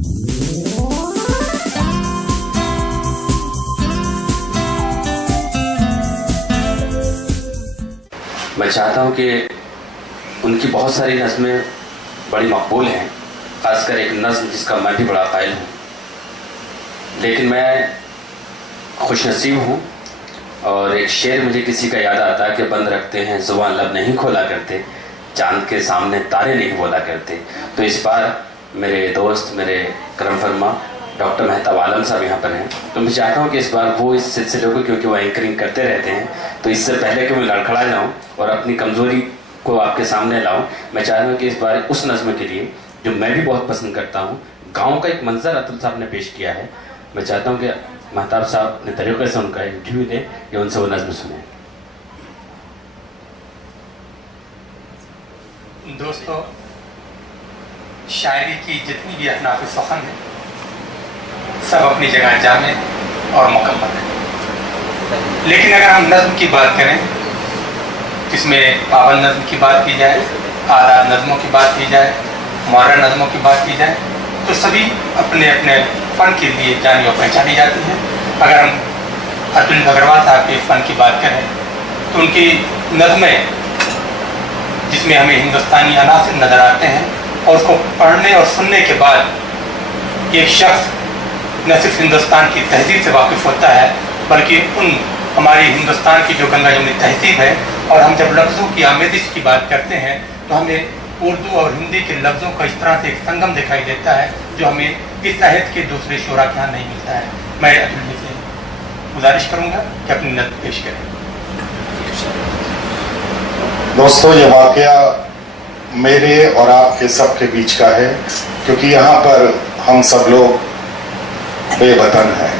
मैं चाहता हूँ कि उनकी बहुत सारी नज़में बड़ी मकबूल हैं, खासकर एक नज़्म जिसका मैं भी बड़ा कायल हूँ, लेकिन मैं खुशनसीब हूँ। और एक शेर मुझे किसी का याद आता है कि बंद रखते हैं ज़ुबान लब नहीं खोला करते, चांद के सामने तारे नहीं बोला करते। तो इस बार मेरे दोस्त, मेरे करम फरमा डॉक्टर मेहताब आलम साहब यहाँ पर हैं, तो मैं चाहता हूँ कि इस बार वो इस सिलसिले को, क्योंकि वो एंकरिंग करते रहते हैं, तो इससे पहले कि मैं लड़खड़ा जाऊँ और अपनी कमज़ोरी को आपके सामने लाऊं, मैं चाहता हूँ कि इस बार उस नज़्म के लिए जो मैं भी बहुत पसंद करता हूँ, गांव का एक मंजर अतुल साहब ने पेश किया है, मैं चाहता हूँ कि मेहताब साहब अपने तरीके से उनका इंटरव्यू दें या उनसे वो नज़्म सुने। दोस्तों, शायरी की जितनी भी अहनाफ फ़ख़्र है सब अपनी जगह जामे और मुकम्मल है, लेकिन अगर हम नज़्म की बात करें जिसमें पाबंद नज़्म की बात की जाए, आदाब नज़्मों की बात की जाए, मुअर्रर नज़्मों की बात की जाए, तो सभी अपने अपने फ़न के लिए जानी और पहचानी जाती हैं। अगर हम अतुल अग्रवाल साहब के फ़न की बात करें तो उनकी नज़में जिसमें हमें हिंदुस्तानी अनासिर नज़र आते हैं और उसको पढ़ने और सुनने के बाद एक शख्स न सिर्फ हिंदुस्तान की तहजीब से वाकिफ़ होता है, बल्कि उन हमारी हिंदुस्तान की जो गंगा जमुनी तहजीब है, और हम जब लफ्ज़ों की आमेज़िश की बात करते हैं तो हमें उर्दू और हिंदी के लफ्ज़ों का इस तरह से एक संगम दिखाई देता है जो हमें इस साहित्य के दूसरे शोरा के यहाँ नहीं मिलता है। मैं अतुल जी से गुजारिश करूँगा कि अपनी नज़्म पेश करें। दोस्तों, ये वाक़या मेरे और आपके सब के बीच का है, क्योंकि यहाँ पर हम सब लोग बेवतन हैं।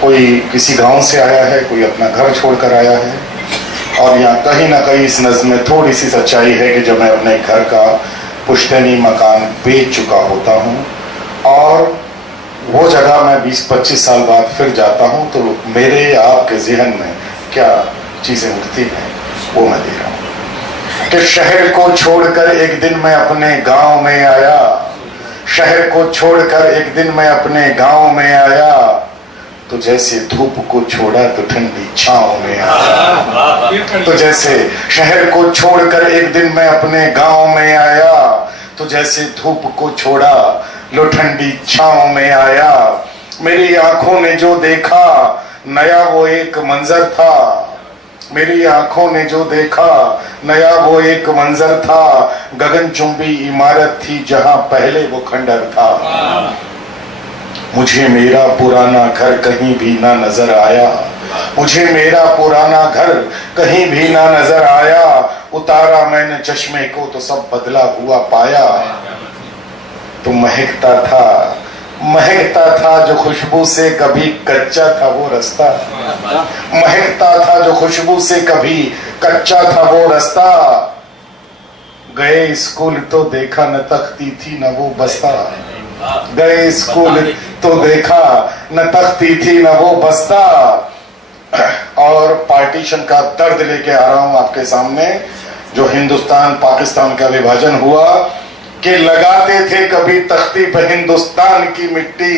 कोई किसी गांव से आया है, कोई अपना घर छोड़कर आया है, और यहाँ कहीं ना कहीं इस नज़्म में थोड़ी सी सच्चाई है कि जब मैं अपने घर का पुश्तैनी मकान बेच चुका होता हूँ और वो जगह मैं 20-25 साल बाद फिर जाता हूँ, तो मेरे आपके ज़हन में क्या चीज़ें उठती हैं वो मैं दे रहा हूँ। कि शहर को छोड़कर एक दिन मैं अपने गांव में आया, शहर को छोड़कर एक दिन मैं अपने गांव में आया, तो जैसे धूप को छोड़ा तो ठंडी छांव में आया। तो जैसे शहर को छोड़कर एक दिन मैं अपने गांव में आया, तो जैसे धूप को छोड़ा लो ठंडी छांव में आया। मेरी आंखों ने जो देखा नया वो एक मंजर था, मेरी आंखों ने जो देखा नया वो एक मंजर था, गगनचुंबी इमारत थी जहां पहले वो खंडर था। मुझे मेरा पुराना घर कहीं भी ना नजर आया, मुझे मेरा पुराना घर कहीं भी ना नजर आया, उतारा मैंने चश्मे को तो सब बदला हुआ पाया। तो महकता था जो खुशबू से कभी कच्चा था वो रास्ता, महकता था जो खुशबू से कभी कच्चा था वो रास्ता। गए स्कूल तो देखा न तख्ती थी न वो बस्ता, गए स्कूल तो देखा न तख्ती थी न वो बस्ता। और पार्टीशन का दर्द लेके आ रहा हूं आपके सामने, जो हिंदुस्तान पाकिस्तान का विभाजन हुआ, कि लगाते थे कभी तख्ती पे हिंदुस्तान की मिट्टी,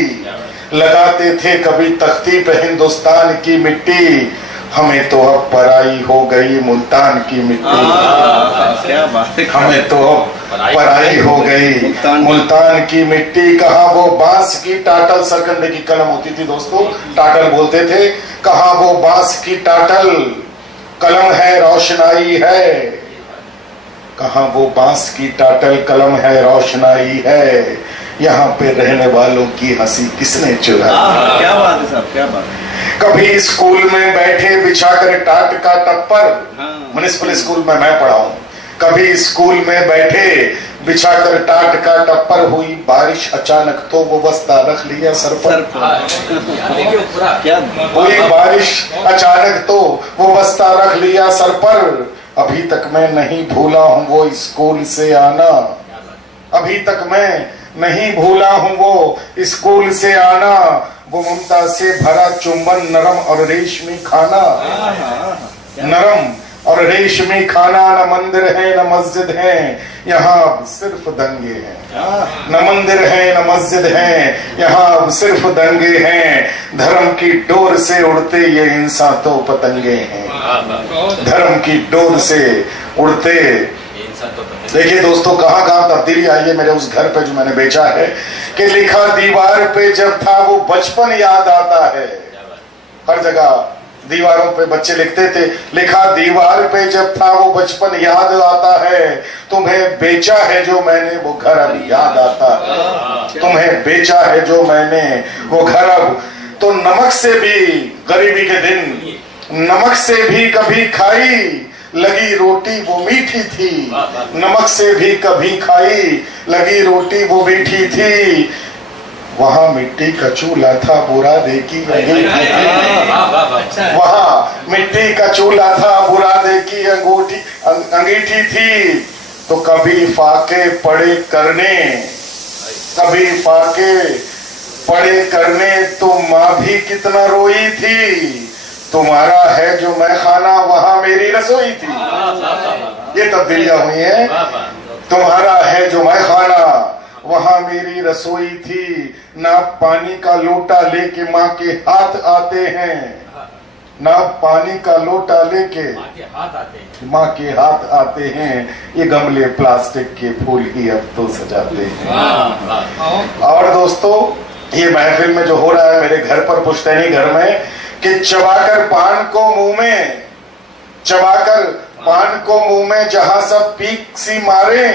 लगाते थे कभी तख्ती पे हिंदुस्तान की मिट्टी, हमें तो अब पराई हो गई मुल्तान की मिट्टी। क्या बात है, हमें तो अब पराई हो गई मुल्तान की मिट्टी। कहाँ वो बांस की टाटल, सरकंडे की कलम होती थी दोस्तों, टाटल बोलते थे, कहाँ वो बांस की टाटल कलम है रोशनाई है, कहाँ वो बांस की टाटल कलम है रोशनाई है, यहाँ पे रहने वालों की हंसी किसने चुराई। क्या बात है साहब, क्या बात है। कभी स्कूल में बैठे बिछाकर टाट का टप्पर, म्युनिसिपल स्कूल में मैं पढ़ा हूँ, कभी स्कूल में बैठे बिछाकर टाट का टप्पर, हुई बारिश अचानक तो वो बस्ता रख लिया सर पर। हुई बारिश अचानक तो वो बस्ता रख लिया सर पर, अभी तक मैं नहीं भूला हूँ वो स्कूल से आना, अभी तक मैं नहीं भूला हूँ वो स्कूल से आना। वो ममता से भरा चुंबन, नरम और रेशमी खाना, नरम और रेशमी खाना, न मंदिर है न मस्जिद है, यहाँ सिर्फ दंगे हैं। न मंदिर है न मस्जिद है, यहाँ सिर्फ दंगे हैं। धर्म की डोर से उड़ते ये इंसान तो पतंगे हैं। धर्म की डोर से उड़ते। देखिए दोस्तों, कहाँ कहाँ तब्दीली आई है मेरे उस घर पे जो मैंने बेचा है, कि लिखा दीवार पे जब था वो बचपन याद आता है। हर जगह दीवारों पे बच्चे लिखते थे, लिखा दीवार पे जब था वो बचपन याद आता है। तुम्हें बेचा है जो मैंने वो घर अब याद आता है। तुम्हें बेचा है जो मैंने वो घर अब। तो नमक से भी गरीबी के दिन, नमक से भी कभी खाई लगी रोटी वो मीठी थी। नमक से भी कभी खाई लगी रोटी वो मीठी थी। वहां मिट्टी का चूल्हा था, बुरादे की अंगीठी थी। वहां मिट्टी का चूल्हा था, बुरादे की अंगीठी थी। तो कभी फाके पड़े करने, कभी फाके पड़े करने, तो माँ भी कितना रोई थी। तुम्हारा है जो मैं खाना, वहां मेरी रसोई थी। ये तब्दीलियां हुई हैं। तुम्हारा है जो मैं खाना, वहां मेरी रसोई थी। ना पानी का लोटा लेके माँ के हाथ आते हैं, ना पानी का लोटा लेके माँ के हाथ आते हैं। ये गमले प्लास्टिक के फूल ही अब तो सजाते हैं। और दोस्तों, ये महफिल में जो हो रहा है मेरे घर पर, पुश्तैनी घर में, कि चबाकर पान को मुंह में, चबाकर पान को मुंह में जहां सब पीक सी मारे,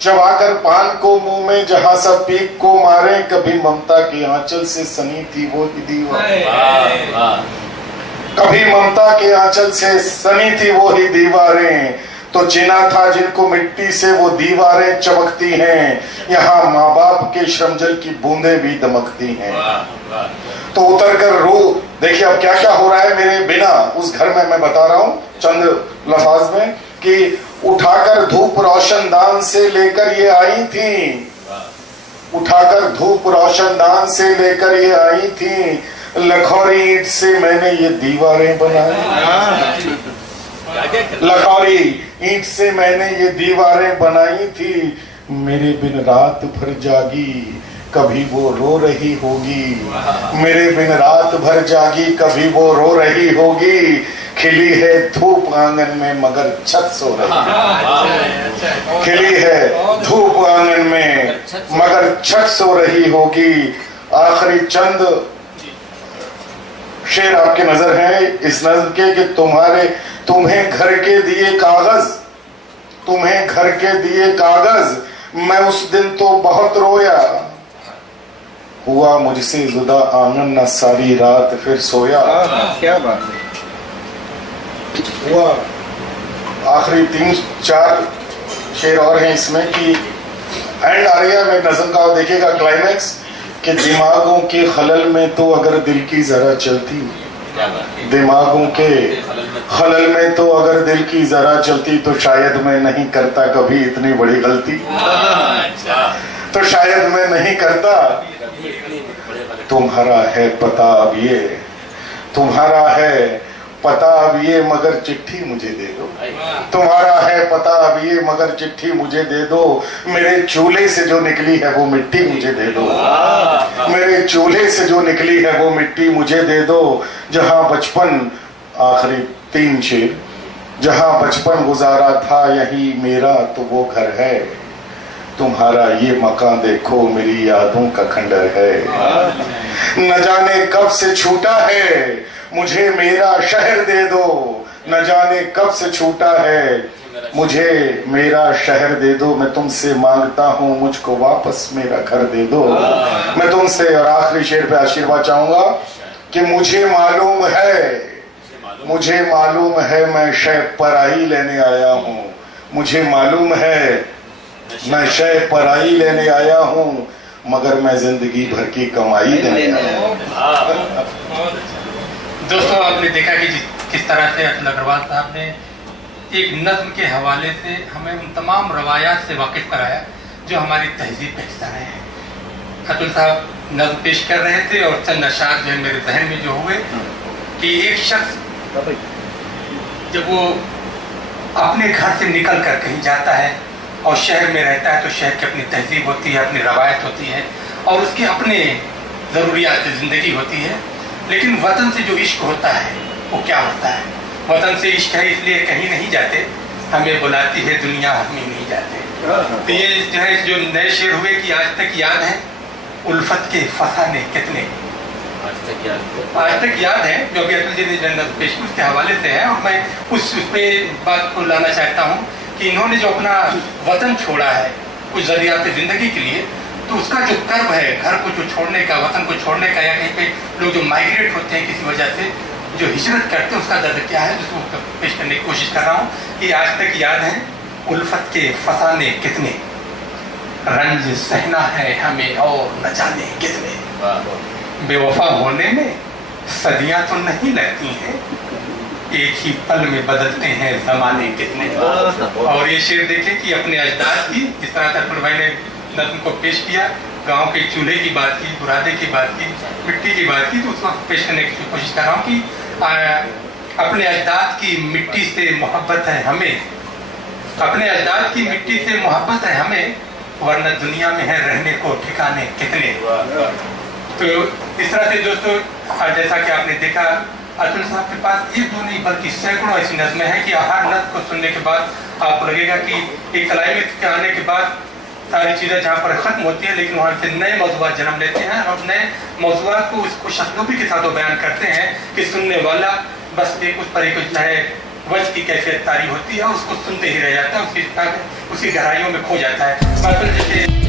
चबाकर पान को मुंह में जहां सब पीक को मारे। कभी ममता के आंचल से सनी थी वो दीवार, कभी ममता के आंचल से सनी थी वो ही दीवारें। तो जिना था जिनको मिट्टी से वो दीवारें चमकती हैं। यहाँ माँ बाप के श्रमजल की बूंदें भी दमकती हैं। तो उतर कर रो। देखिए अब क्या क्या हो रहा है मेरे बिना उस घर में, मैं बता रहा हूँ चंद लफ्ज में, कि उठाकर धूप रोशनदान से लेकर ये आई थी, उठाकर धूप रोशनदान से लेकर ये आई थी। लखौरी ईंट से मैंने ये दीवारें बनाई, लखौरी ईंट से मैंने ये दीवारें बनाई थी। मेरे बिन रात भर जागी कभी वो रो रही होगी, मेरे बिन रात भर जागी कभी वो रो रही होगी। खिली है धूप आंगन में मगर छत सो रही, खिली है धूप आंगन में मगर छत सो रही होगी। आखिरी चंद शेर आपके नजर है इस नज्म के, कि तुम्हें घर के दिए कागज, तुम्हें घर के दिए कागज, मैं उस दिन तो बहुत रोया। हुआ मुझसे जुदा आंगन न सारी रात फिर सोया। क्या बात है। हुआ आखिरी 3-4 शेर और हैं इसमें, कि एंड आ रही है मैं नज़म का, देखिएगा क्लाइमैक्स, कि दिमागों के खलल में तो अगर दिल की जरा चलती, दिमागों के खलल में तो अगर दिल की जरा चलती, तो शायद मैं नहीं करता कभी इतनी बड़ी गलती, तो शायद मैं नहीं करता। तुम्हारा है पता अब ये, तुम्हारा है पता अब ये मगर चिट्ठी मुझे दे दो, तुम्हारा है पता अब ये मगर चिट्ठी मुझे दे दो। मेरे चूल्हे से जो निकली है वो मिट्टी मुझे दे दो, मेरे चूल्हे से जो निकली है वो मिट्टी मुझे दे दो। जहां बचपन, आखिरी 3 शेर, जहां बचपन गुजारा था यही मेरा तो वो घर है। तुम्हारा ये मकान देखो मेरी यादों का खंडर है। न जाने कब से छूटा है मुझे मेरा शहर दे दो, न जाने कब से छूटा है मुझे मेरा शहर दे दो। मैं तुमसे मांगता हूँ मुझको वापस मेरा घर दे दो। मैं तुमसे, और आखिरी शेर पे आशीर्वाद चाहूंगा, कि मुझे मालूम है, मुझे मालूम है मैं शय पराई लेने आया हूँ, मुझे मालूम है मैं शय पराई लेने आया हूँ, मगर मैं जिंदगी भर की कमाई देने आया हूँ। दोस्तों, आपने देखा कि किस तरह से अतुल अग्रवाल साहब ने एक नज्म के हवाले से हमें उन तमाम रवायात से वाकिफ कराया जो हमारी तहजीब का हिस्सा रहे हैं। अतुल साहब नज्म पेश कर रहे थे और चंद अशार जो है मेरे जहन में जो हुए, कि एक शख्स जब वो अपने घर से निकल कर कहीं जाता है और शहर में रहता है तो शहर की अपनी तहजीब होती है, अपनी रवायत होती है और उसके अपने ज़रूरियात ज़िंदगी होती है। लेकिन वतन से जो इश्क होता है वो क्या होता है? वतन से इश्क है इसलिए कहीं नहीं जाते, हमें बुलाती है दुनिया हम ही नहीं जाते। तो ये जो है जो नए शेर हुए कि आज तक याद है उल्फत के फसाने कितने, आज तक याद है, जो अभी अतुल जी ने जनरल पेश उसके हवाले से है। और मैं उस पे बात को लाना चाहता हूँ कि इन्होंने जो अपना वतन छोड़ा है कुछ ज़रियात ज़िंदगी के लिए, तो उसका जो कर्ब है घर को जो छोड़ने का, वतन को छोड़ने का, या कहीं पे लोग जो माइग्रेट होते हैं किसी वजह से जो हिजरत करते हैं उसका दर्द क्या है, जिसको पेश करने की कोशिश कर रहा हूँ कि आज तक याद है उल्फत के फसाने कितने, रंज सहना है हमें और न जाने कितने, बेवफा होने में सदियां तो नहीं लगती हैं, एक ही पल में बदलते हैं जमाने कितने। और ये शेर देखें कि अपने अजदाद की, जिस तरह अतुल भाई ने नज़्म को पेश किया, गांव के चूल्हे की बात की, बुरादे की बात की, मिट्टी की बात की, तो उसको पेश करने की कोशिश कर रहा हूँ कि अपने अजदाद की मिट्टी से मोहब्बत है हमें, अपने अजदाद की मिट्टी से मोहब्बत है हमें, वरना दुनिया में है रहने को ठिकाने कितने। तो इस तरह से दोस्तों जैसा कि आपने देखा अतुल साहब के पास एक दो नहीं बल्कि सैकड़ों ऐसी नज़में हैं कि हर नज़्म को सुनने के बाद आपको लगेगा कि एक क्लाइमेक्स के आने के बाद सारी चीज़ें जहाँ पर ख़त्म होती हैं लेकिन वहाँ से नए मौज़ूआत जन्म लेते हैं और नए मौज़ूआत को उसको शख्सों के साथ वो बयान करते हैं कि सुनने वाला बस एक उस पर एक चाहे वज की कैफियत तारी होती है, उसको सुनते ही रह जाता है, उसकी गहराइयों में खो जाता है।